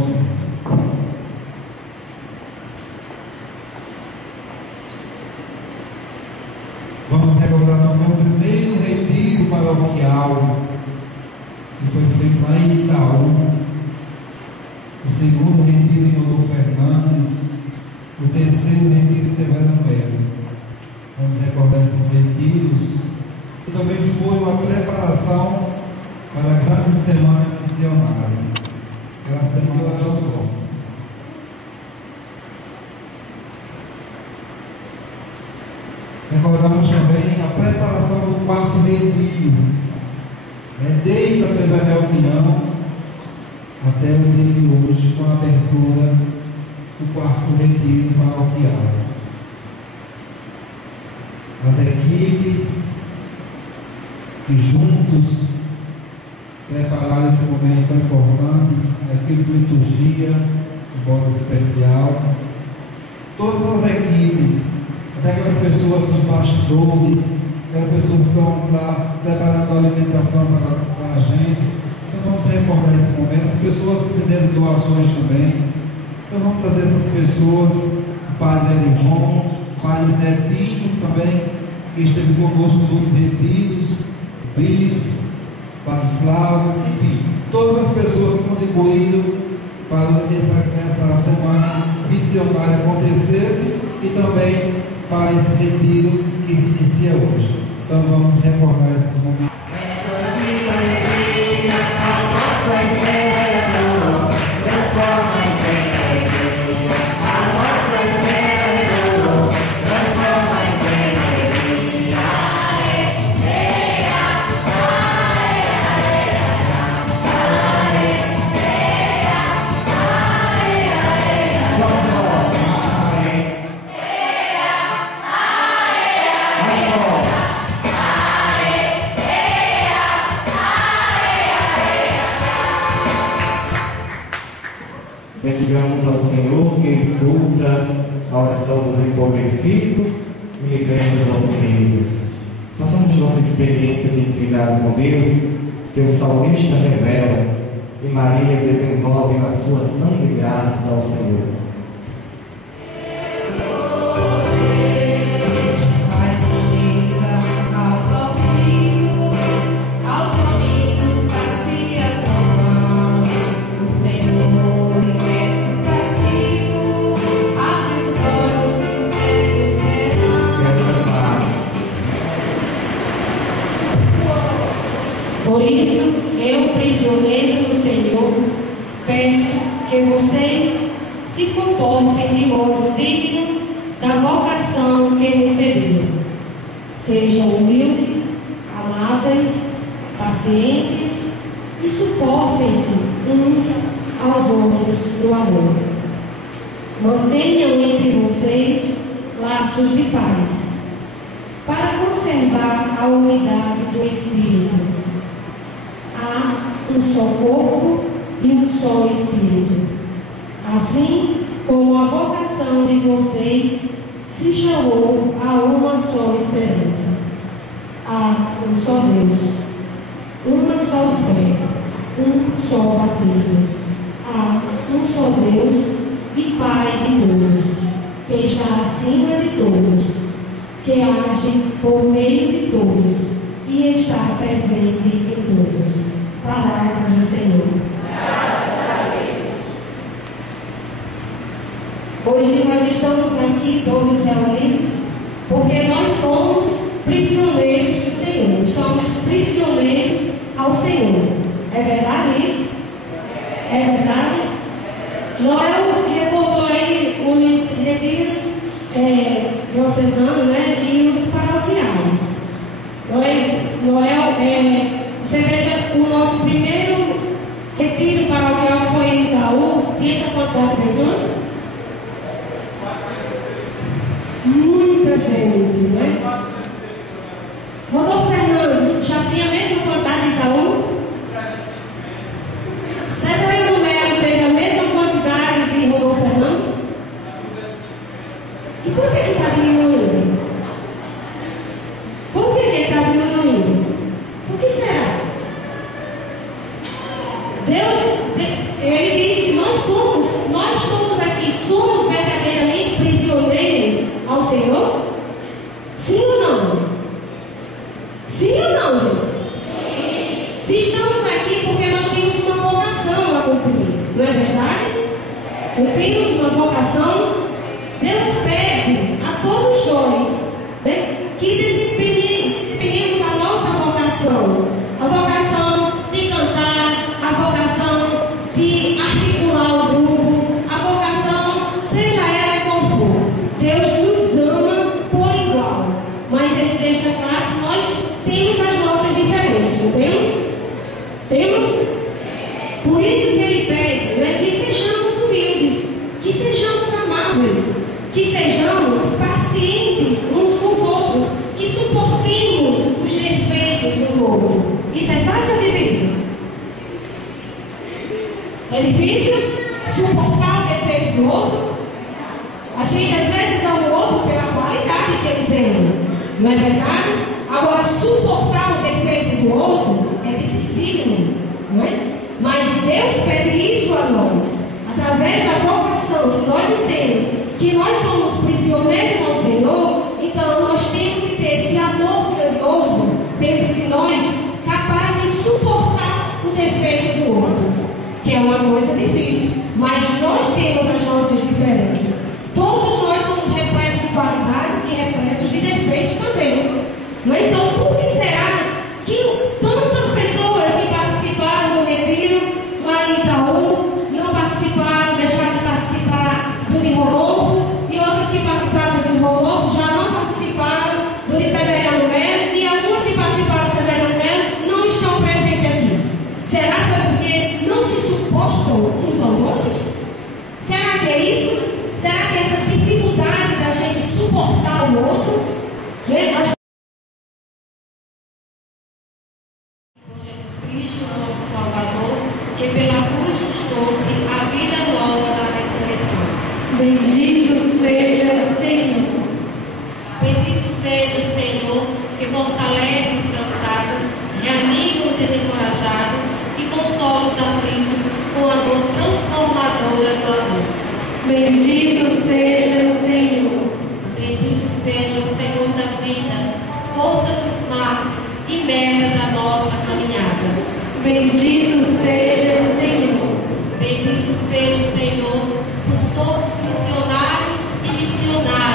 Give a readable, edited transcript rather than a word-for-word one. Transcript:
nome. Vamos recordar também o primeiro retiro paroquial que foi feito lá em Itaú, o segundo retiro em Rodolfo Fernandes, o terceiro retiro em Severo Melo. Vamos recordar esses retiros, que também foi uma preparação para a grande semana missionária, aquela semana das forças. Recordamos também a preparação do quarto retiro, desde a primeira reunião até o dia de hoje, com a abertura do quarto retiro paroquial. As equipes que juntos prepararam esse momento tão importante, a equipe de liturgia, de modo especial, todas as equipes, até aquelas pessoas dos bastidores, aquelas pessoas que estão lá preparando a alimentação para a gente. Então vamos recordar esse momento, as pessoas que fizeram doações também. Então vamos trazer essas pessoas, o padre Edivon, o padre Netinho também, que esteve conosco nos retiros, o bispo, o padre Flávio, enfim, todas as pessoas que contribuíram para essa semana missionária acontecesse e também para esse retiro que se inicia hoje. Então vamos recordar esse momento. Bendigamos ao Senhor que escuta a oração dos empobrecidos e liberta os oprimidos. Façamos nossa experiência de intimidade com Deus, que o salmista revela e Maria desenvolve na sua ação de graças ao Senhor. Por isso, eu, prisioneiro do Senhor, peço que vocês se comportem de modo digno da vocação que receberam. Sejam humildes, amáveis, pacientes e suportem-se uns aos outros no amor. Mantenham entre vocês laços de paz, para conservar a unidade do Espírito. Há um só corpo e um só Espírito. Assim como a vocação de vocês se chamou a uma só esperança. Há um só Deus, uma só fé, um só batismo. Há um só Deus e Pai de todos, que está acima de todos, que age por meio de todos e está presente em todos. Palavra do Senhor. Graças a Deus. Hoje nós estamos aqui todos reunidos porque nós somos prisioneiros do Senhor. Somos prisioneiros ao Senhor. É verdade isso? É verdade? Noel reportou aí os retiros diocesanos, né? E os paroquiais. Noel, você veja, o nosso primeiro retiro paroquial foi em Itaú. Tinha essa quantidade de pessoas? Muita gente, né? Rodolfo Fernandes, já tinha a mesma quantidade de Itaú? Severo Melo teve a mesma quantidade de Rodolfo Fernandes? E por que está diminuindo? Por que está diminuindo? Por que será? Deus, Ele diz que nós somos não, gente? Se estamos aqui porque nós temos uma vocação a cumprir, não é verdade? Cumprimos uma vocação. Deus pede a todos nós, né, que desempenhemos a nossa vocação. A vocação de cantar, a vocação de articular o grupo, a vocação, seja ela qual for. Deus nos ama por igual, mas Ele deixa claro que nós temos as nossas diferenças, não temos? Temos? Por isso que Ele pede, né, que sejamos humildes, que sejamos amáveis, que sejamos pacientes uns com os outros, que suportemos os defeitos um do outro. Isso é fácil ou difícil? É difícil? Suportar o defeito do outro? A gente às vezes ama o outro pela qualidade que ele tem, não é verdade? Agora, suportar o defeito do outro é dificílimo, não é? Mas Deus pede isso a nós, através da vocação. Se nós dissemos que nós somos prisioneiros ao Senhor, então nós temos que ter esse amor grandioso dentro de nós, capaz de suportar o defeito do outro, que é uma coisa difícil, mas nós temos as nossas diferenças. Todos nós somos repletos de qualidade e repletos de defeitos também. Não é? Então, por que será que tantas pessoas que participaram do retiro lá em Itaú não participaram, deixaram de participar do Rio Novo, e outras que participaram do Rio Novo já não participaram do de Severiano Melo, e algumas que participaram do Severiano Melo não estão presentes aqui? Será que foi porque não se suportam uns aos outros? Será que é isso? Será que é essa dificuldade da gente suportar o outro? Né? Jesus Cristo, nosso Salvador, que pela cruz nos trouxe a vida nova da ressurreição. Bendito seja, Senhor. Bendito seja o Senhor, que fortalece os cansados, reanima o desencorajado e consola os aflitos com a dor transformadora do amor. Bendito seja, Senhor. Bendito seja o Senhor da vida, força dos mares e meta da nossa caminhada. Bendito seja, Senhor. Bendito seja o Senhor por todos os missionários e missionárias